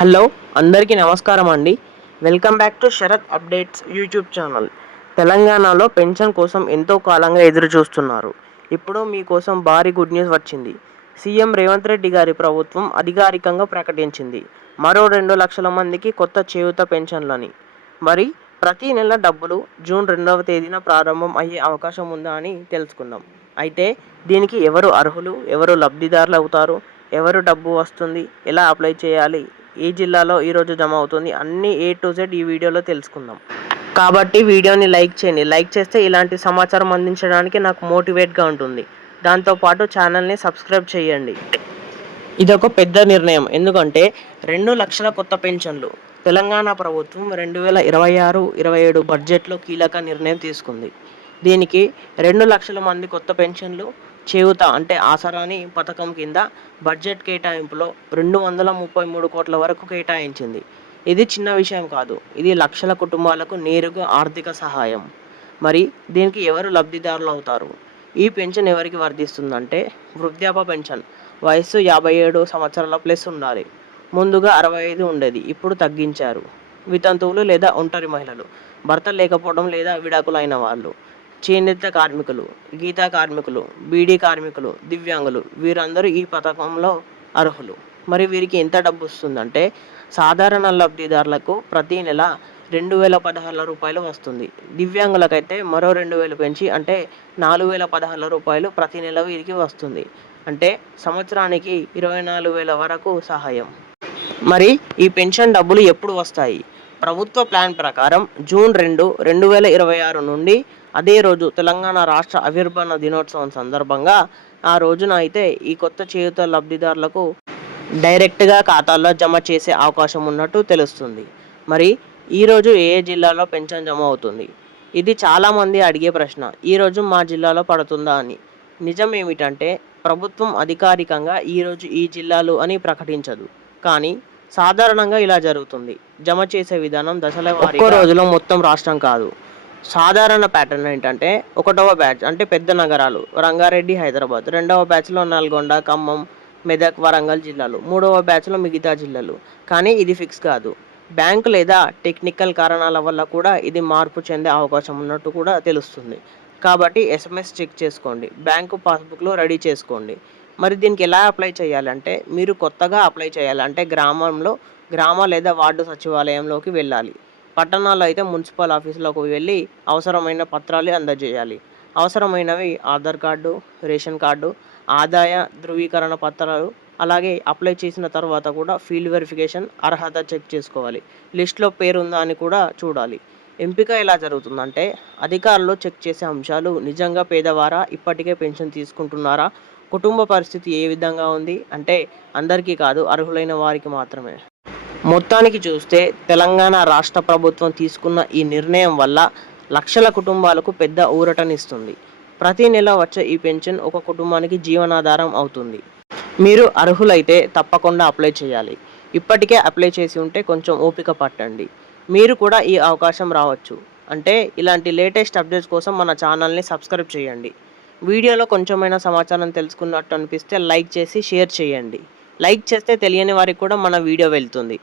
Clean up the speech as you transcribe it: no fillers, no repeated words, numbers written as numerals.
Hello అందరికీ నమస్కారం అండి. Welcome back to Sharath updates YouTube channel. తెలంగాణలో పెన్షన్ కోసం ఎంతో కాలంగా ఎదురు చూస్తున్నారు. ఇప్పుడు మీకోసం భారీ గుడ్ న్యూస్ వచ్చింది. సీఎం రేవంత్ రెడ్డి గారి ప్రభుత్వం అధికారికంగా ప్రకటించింది మరో 2 లక్షల మందికి కొత్త చేయూత పెన్షన్లని. మరి ప్రతి నెల డబ్బులు జూన్ 2వ తేదీన ప్రారంభం అయ్యే అవకాశం ఉందా అని తెలుసుకుందాం. అయితే దీనికి ఎవరు అర్హులు, ఎవరు లబ్ధిదారులు అవుతారు, ఎవరు డబ్బు వస్తుంది, ఎలా అప్లై చేయాలి, ఏ జిల్లాలో ఈరోజు జమ అవుతుంది, అన్నీ A to Z ఈ వీడియోలో తెలుసుకుందాం. కాబట్టి వీడియోని లైక్ చేయండి. లైక్ చేస్తే ఇలాంటి సమాచారం అందించడానికి నాకు మోటివేట్గా ఉంటుంది. దాంతోపాటు ఛానల్ని సబ్స్క్రైబ్ చేయండి. ఇదొక పెద్ద నిర్ణయం. ఎందుకంటే 2 లక్షల కొత్త పెన్షన్లు. తెలంగాణ ప్రభుత్వం 2026-27 బడ్జెట్లో కీలక నిర్ణయం తీసుకుంది. దీనికి 2 లక్షల మంది కొత్త పెన్షన్లు, చేయూత అంటే ఆసరాని పథకం కింద బడ్జెట్ కేటాయింపులో 233 కోట్ల వరకు కేటాయించింది. ఇది చిన్న విషయం కాదు. ఇది లక్షల కుటుంబాలకు నేరుగా ఆర్థిక సహాయం. మరి దీనికి ఎవరు లబ్ధిదారులు అవుతారు? ఈ పెన్షన్ ఎవరికి వర్తిస్తుందంటే వృద్ధాప్య పెన్షన్. వయస్సు 57 సంవత్సరాల ప్లస్ ఉండాలి. ముందుగా 65 ఉండేది, ఇప్పుడు తగ్గించారు. వితంతువులు లేదా ఒంటరి మహిళలు, భర్త లేకపోవడం లేదా విడాకులైన వాళ్ళు, చేనేత కార్మికులు, గీతా కార్మికులు, బీడీ కార్మికులు, దివ్యాంగులు వీరందరూ ఈ పథకంలో అర్హులు. మరి వీరికి ఎంత డబ్బు వస్తుందంటే సాధారణ లబ్ధిదారులకు ప్రతి నెల 2016 రూపాయలు వస్తుంది. దివ్యాంగులకైతే మరో 2000 పెంచి అంటే 4016 రూపాయలు ప్రతి నెల వీరికి వస్తుంది. అంటే సంవత్సరానికి 24,000 వరకు సహాయం. మరి ఈ పెన్షన్ డబ్బులు ఎప్పుడు వస్తాయి? ప్రభుత్వ ప్లాన్ ప్రకారం జూన్ 2, 2026 నుండి అదే రోజు తెలంగాణ రాష్ట్ర ఆవిర్భావ దినోత్సవం సందర్భంగా ఆ రోజున అయితే ఈ కొత్త చేయూత లబ్ధిదారులకు డైరెక్ట్గా ఖాతాల్లో జమ చేసే అవకాశం ఉన్నట్టు తెలుస్తుంది. మరి ఈరోజు ఏ జిల్లాలో పెన్షన్ జమ అవుతుంది? ఇది చాలామంది అడిగే ప్రశ్న. ఈరోజు మా జిల్లాలో పడుతుందా అని. నిజం ఏమిటంటే ప్రభుత్వం అధికారికంగా ఈరోజు ఈ జిల్లాలు అని ప్రకటించదు. కానీ సాధారణంగా ఇలా జరుగుతుంది. జమ చేసే విధానం దశల వారీగా ఒక్కో రోజులో మొత్తం రాష్ట్రం కాదు. సాధారణ ప్యాటర్న్ ఏంటంటే 1వ బ్యాచ్ అంటే పెద్ద నగరాలు రంగారెడ్డి, హైదరాబాద్, 2వ బ్యాచ్లో నల్గొండ, ఖమ్మం, మెదక్, వరంగల్ జిల్లాలు, 3వ బ్యాచ్లో మిగతా జిల్లాలు. కానీ ఇది ఫిక్స్ కాదు. బ్యాంకు లేదా టెక్నికల్ కారణాల వల్ల కూడా ఇది మార్పు చెందే అవకాశం ఉన్నట్టు కూడా తెలుస్తుంది. కాబట్టి SMS చెక్ చేసుకోండి, బ్యాంకు పాస్బుక్లో రెడీ చేసుకోండి. మరి దీనికి ఎలా అప్లై చేయాలంటే మీరు కొత్తగా అప్లై చేయాలంటే గ్రామ లేదా వార్డు సచివాలయంలోకి వెళ్ళాలి. పట్టణాల్లో అయితే మున్సిపల్ ఆఫీసులోకి వెళ్ళి అవసరమైన పత్రాలు అందజేయాలి. అవసరమైనవి ఆధార్ కార్డు, రేషన్ కార్డు, ఆదాయ ధృవీకరణ పత్రాలు. అలాగే అప్లై చేసిన తర్వాత కూడా ఫీల్డ్ వెరిఫికేషన్, అర్హత చెక్ చేసుకోవాలి. లిస్ట్లో పేరు ఉందా అని కూడా చూడాలి. ఎంపిక ఎలా జరుగుతుందంటే అధికారులు చెక్ చేసే అంశాలు నిజంగా పేదవారా, ఇప్పటికే పెన్షన్ తీసుకుంటున్నారా, కుటుంబ పరిస్థితి ఏ విధంగా ఉంది అంటే అందరికీ కాదు, అర్హులైన వారికి మాత్రమే. మొత్తానికి చూస్తే తెలంగాణ రాష్ట్ర ప్రభుత్వం తీసుకున్న ఈ నిర్ణయం వల్ల లక్షల కుటుంబాలకు పెద్ద ఊరటనిస్తుంది. ప్రతి నెల వచ్చే ఈ పెన్షన్ ఒక కుటుంబానికి జీవనాధారం అవుతుంది. మీరు అర్హులైతే తప్పకుండా అప్లై చేయాలి. ఇప్పటికే అప్లై చేసి ఉంటే కొంచెం ఓపిక పట్టండి. మీరు కూడా ఈ అవకాశం రావచ్చు. అంటే ఇలాంటి లేటెస్ట్ అప్డేట్స్ కోసం మన ఛానల్ని సబ్స్క్రైబ్ చేయండి. వీడియోలో కొంచెమైనా సమాచారం తెలుసుకున్నట్టు అనిపిస్తే లైక్ చేసి షేర్ చేయండి. లైక్ చేస్తే తెలియని వారికి కూడా మన వీడియో వెళ్తుంది.